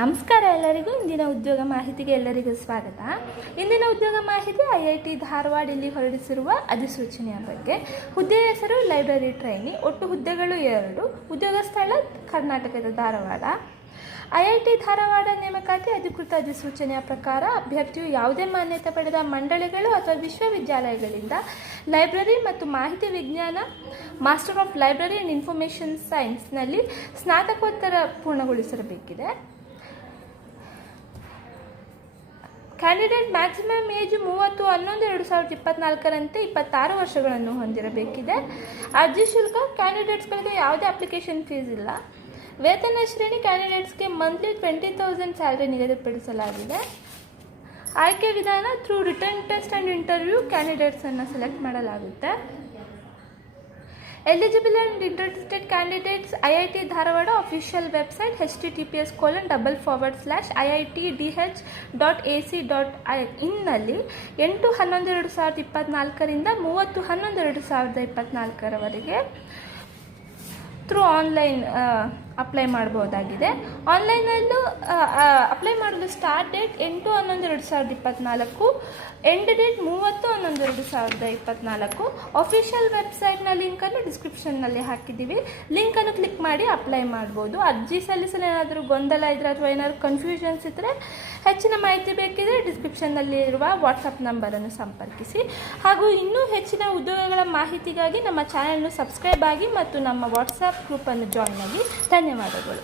ನಮಸ್ಕಾರ ಎಲ್ಲರಿಗೂ. ಇಂದಿನ ಉದ್ಯೋಗ ಮಾಹಿತಿಗೆ ಎಲ್ಲರಿಗೂ ಸ್ವಾಗತ. ಇಂದಿನ ಉದ್ಯೋಗ ಮಾಹಿತಿ IIT ಧಾರವಾಡ ಇಲ್ಲಿ ಹೊರಡಿಸಿರುವ ಅಧಿಸೂಚನೆಯ ಬಗ್ಗೆ. ಹುದ್ದೆಯ ಹೆಸರು ಲೈಬ್ರರಿ ಟ್ರೈನಿ. ಒಟ್ಟು ಹುದ್ದೆಗಳು 2. ಉದ್ಯೋಗ ಸ್ಥಳ ಕರ್ನಾಟಕದ ಧಾರವಾಡ. IIT ಧಾರವಾಡ ನೇಮಕಾತಿ ಅಧಿಕೃತ ಅಧಿಸೂಚನೆಯ ಪ್ರಕಾರ ಅಭ್ಯರ್ಥಿಯು ಯಾವುದೇ ಮಾನ್ಯತೆ ಪಡೆದ ಮಂಡಳಿಗಳು ಅಥವಾ ವಿಶ್ವವಿದ್ಯಾಲಯಗಳಿಂದ ಲೈಬ್ರರಿ ಮತ್ತು ಮಾಹಿತಿ ವಿಜ್ಞಾನ master of library and information ಸೈನ್ಸ್ನಲ್ಲಿ ಸ್ನಾತಕೋತ್ತರ ಪೂರ್ಣಗೊಳಿಸಿರಬೇಕಿದೆ. ಕ್ಯಾಂಡಿಡೇಟ್ ಮ್ಯಾಕ್ಸಿಮಮ್ ಏಜ್ 30/11/2024 26 ವರ್ಷಗಳನ್ನು ಹೊಂದಿರಬೇಕಿದೆ. ಅರ್ಜಿ ಶುಲ್ಕ ಕ್ಯಾಂಡಿಡೇಟ್ಸ್ಗಳಿಗೆ ಯಾವುದೇ ಅಪ್ಲಿಕೇಶನ್ ಫೀಸ್ ಇಲ್ಲ. ವೇತನ ಶ್ರೇಣಿ ಕ್ಯಾಂಡಿಡೇಟ್ಸ್ಗೆ ಮಂತ್ಲಿ 20,000 ಸ್ಯಾಲರಿ ನಿಗದಿಪಡಿಸಲಾಗಿದೆ. ಆಯ್ಕೆ ವಿಧಾನ through return test and interview ಕ್ಯಾಂಡಿಡೇಟ್ಸನ್ನು ಸೆಲೆಕ್ಟ್ ಮಾಡಲಾಗುತ್ತೆ. Eligible and interested candidates IIT Dharwad official website https://iitdh.ac.in ನಲ್ಲಿ 8/11/2024 30/11/2024 ಥ್ರೂ ಆನ್ಲೈನ್ ಅಪ್ಲೈ ಮಾಡಬಹುದಾಗಿದೆ. ಆನ್ಲೈನಲ್ಲೂ ಅಪ್ಲೈ ಮಾಡಲು start date 8/11/2024, end date 30/11/2024. Official ವೆಬ್ಸೈಟ್ನ ಲಿಂಕನ್ನು ಡಿಸ್ಕ್ರಿಪ್ಷನ್ನಲ್ಲಿ ಹಾಕಿದ್ದೀವಿ. ಲಿಂಕನ್ನು ಕ್ಲಿಕ್ ಮಾಡಿ ಅಪ್ಲೈ ಮಾಡ್ಬೋದು. ಅರ್ಜಿ ಸಲ್ಲಿಸಲು ಏನಾದರೂ ಗೊಂದಲ ಇದ್ದರೆ ಅಥವಾ ಏನಾದರೂ ಕನ್ಫ್ಯೂಷನ್ಸ್ ಇದ್ದರೆ ಹೆಚ್ಚಿನ ಮಾಹಿತಿ ಬೇಕಿದ್ರೆ ಡಿಸ್ಕ್ರಿಪ್ಷನ್ನಲ್ಲಿ ಇರುವ ವಾಟ್ಸಪ್ ನಂಬರನ್ನು ಸಂಪರ್ಕಿಸಿ. ಹಾಗೂ ಇನ್ನೂ ಹೆಚ್ಚಿನ ಉದ್ಯೋಗಗಳ ಮಾಹಿತಿಗಾಗಿ ನಮ್ಮ ಚಾನೆಲ್ನ ಸಬ್ಸ್ಕ್ರೈಬ್ ಆಗಿ ಮತ್ತು ನಮ್ಮ ವಾಟ್ಸಪ್ ಗ್ರೂಪನ್ನು ಜಾಯ್ನ್ ಆಗಿ. ಧನ್ಯವಾದಗಳು.